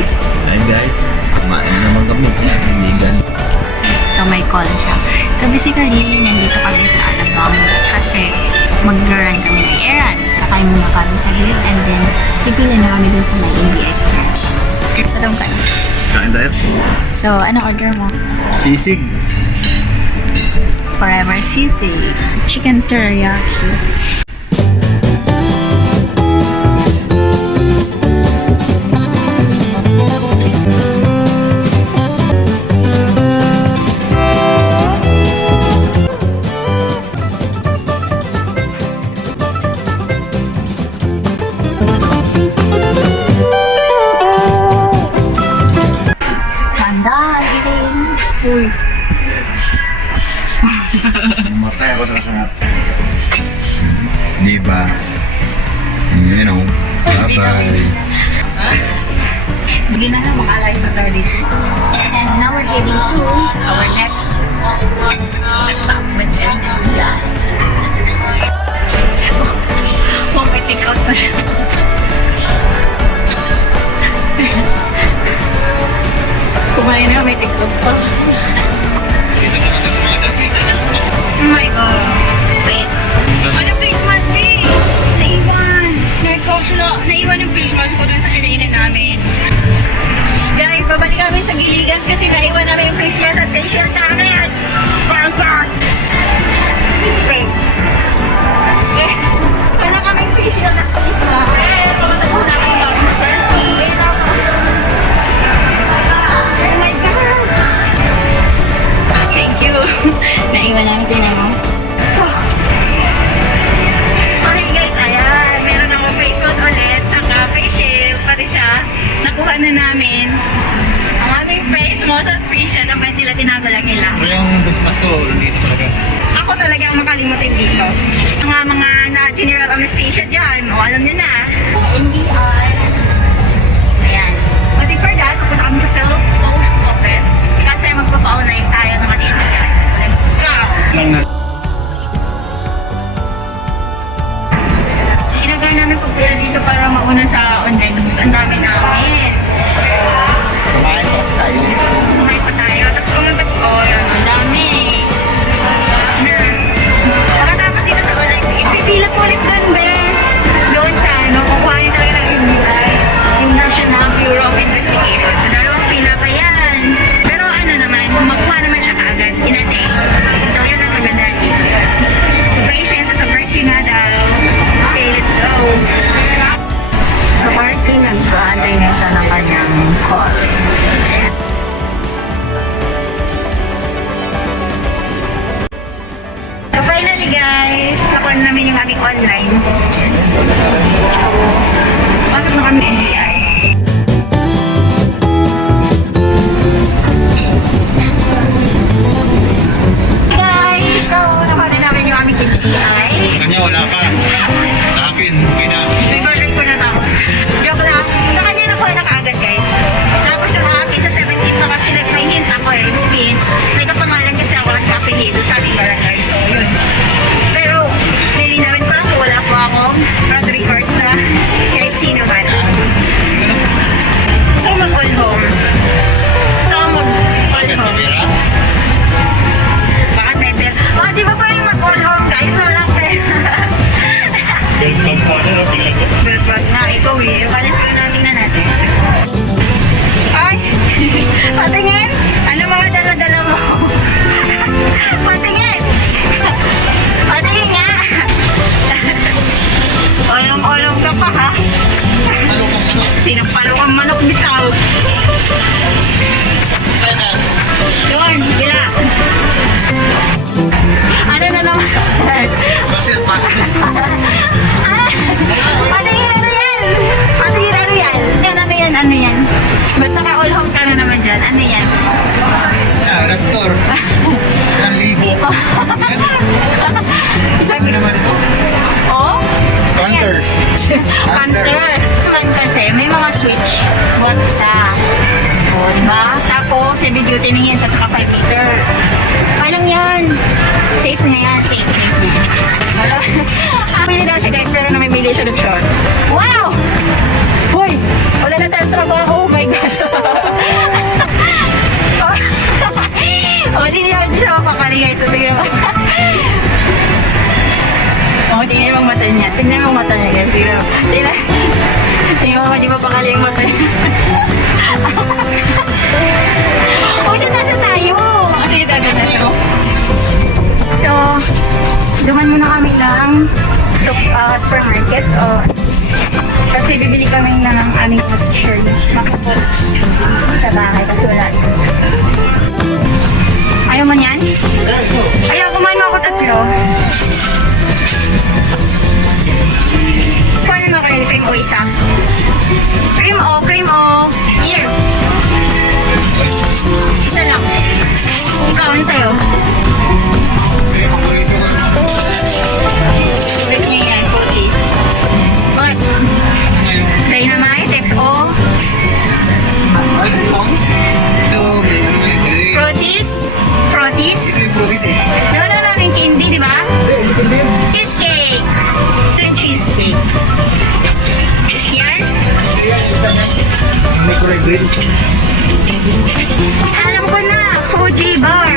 guys. Hi guys, kumain na naman kami sa vegan. So may call siya. So basically, nandito kami sa Alabang kasi mag-run kami ng errand. Sakay muna kami sa gate and then pipili na kami dun sa may NBI Express. Patong ka na. Kain tayo. So, ano order mo? Sisig. Forever sisig. Chicken teriyaki. Uy. Matay ako sa kasunod. Diba? You know. Bye-bye. Bili na lang makalay sa 32. And now we're heading to our next stop, which is NBI. Oh, may take out pa siya. Kumain na, may take out pa. Oh my God. Wait. Ano face mask, B? Naiwan. Naiwan yung face mask ko dun sa kinainan namin. Guys, babalik kami sa Giligans kasi naiwan namin yung face mask at facial namin. Oh gosh. Wait. Wala kaming facial at face mask. Pamasagot namin yung selfie. Wait lang. Oh my God. Thank you. Naiwan namin din ako. Okay guys, ayan. Meron ako face mask ulit. Saka face shield. Pati siya. Nakuha na namin. Ang aming face mask at face shield. Ang nila tinagalak nila. Pero yung business ko, dito talaga. Ako talaga ang makalimutin dito. Mga na general anesthesia dyan. O, alam nyo na. NBI. Ayan. But before that, pupunta kami sa Phil Post Office. Kasi magpapa-online tayo ng NBI. Let's go! Ginagaya namin pagpunta dito para mauna sa online news. Ang dami namin. Kumain pa tayo. Kumain pa tayo. Tapos umabat ko. Yan. Ang dami. Pagkatapos dito sa online news, pipila po ulit doon, bes. Doon sa kukuhanin talaga ng NBI. Yung National Bureau of Investigation. So, dalawang pila pa yan. Pero ano naman, makuha naman siya kaagad. In a day. So, yun ang maganda dito. So, patience sa birthday na daw. Okay, let's go. Sa party, nag-aantay na siya ng kanyang call. So, finally guys, nakuha namin yung aming online. So, pasok na kami NBI. Guys, so nakuha na namin yung aming NBI. Sa kanya wala pa. Sa akin, okay na. Record ko na tapos. Joke lang. Sa kanya nakuha na kaagad guys. Tapos yung akin sa 17 pa kasi may hint ako eh. Ibig sabihin, may kapangalan kasi ako at kapilito sa ating barangay. So yun. Pero, nilinawin pa ako. Wala po akong road records na kahit sino man. So mag-all home. So mag-all home. Bakit may pera? Oh, di ba pwedeng mag-all home guys? Walang pera. Beltran na, ikaw eh. Palis ko namin na natin. Ay! Patingin! Ano mga dala-dala mo? Patingin! Patingin nga! Olong-olong ka pa ha? Sinapalong ang manok bitaw. Yun, bila. Ano na naman? Kasi pa. Patingin ano yan? Patingin ano yan? Ano yan? Ano yan? Ba't naka-all home ka na naman dyan? Ano yan? Yeah, Raptor. 1,000. Isang Ano naman ito? oh? Hunter. Hunter. Naman kasi, may mga switch. Buwan isa. O, diba? Tapos, heavy duty na yan, at saka 5 liter. Okay lang yan. Safe na yan. Safe na yan. Pili daw siya guys, pero namimili siya ng short. Wow! Hoy! Wala na tayong trabaho. Oh my God. kaso. Di siya mapakali guys. So, tingnan mo. Tingnan mo ang mata niya. Tingnan mo ang mata niya guys. Tingnan mo, di mapakali yung mata niya. Tasa tayo. Kasi tayo. So, duman muna kami ng supermarket. Kasi bibili kami ng aming t-shirt. Makapot sa bahay. Kasi wala. Ayaw mo niyan? Ayaw, kumain mo ako tatlo. Kuhanin mo kayo yung cream o isa. Cream o. Here. Isa lang. Ikaw, ano sa'yo? Favorite niya yan, Fruities. What? Dynamite, XO. Fruities? No, yung candy, di ba? Cheesecake. Ito cheesecake. Yan? Alam ko na, Fuji bar.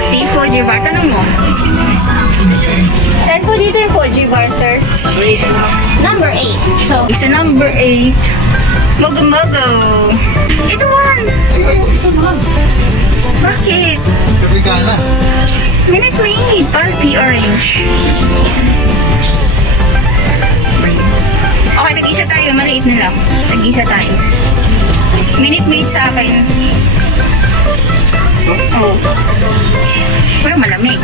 Si Fuji bar. Tanong mo. Saan po dito yung Fuji bar, sir? Number 8. So, isa number 8. Mogo-mogo. Ito one. Bakit? Minute Maid. Pulpy orange. Okay, nag-isa tayo. Maliit na lang. Nag-isa tayo. Minute Maid sa akin. Oh. Pero malamig.